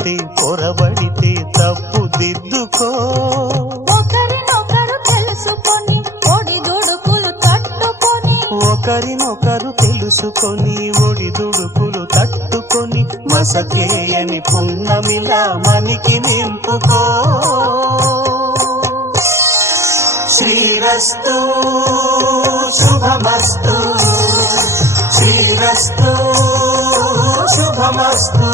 పడితే పొరబడితే తప్పు దిద్దుకో. ఒకరినొకరు తెలుసుకొని ఒడిదుడుకులు తట్టుకొని, ఒకరినొకరు తెలుసుకొని ఒడిదుడుకులు తట్టుకొని, మసకేయని పున్నమిలా మనికి నింపుకో. శ్రీరస్తు శుభమస్తు, శ్రీరస్తు శుభమస్తు.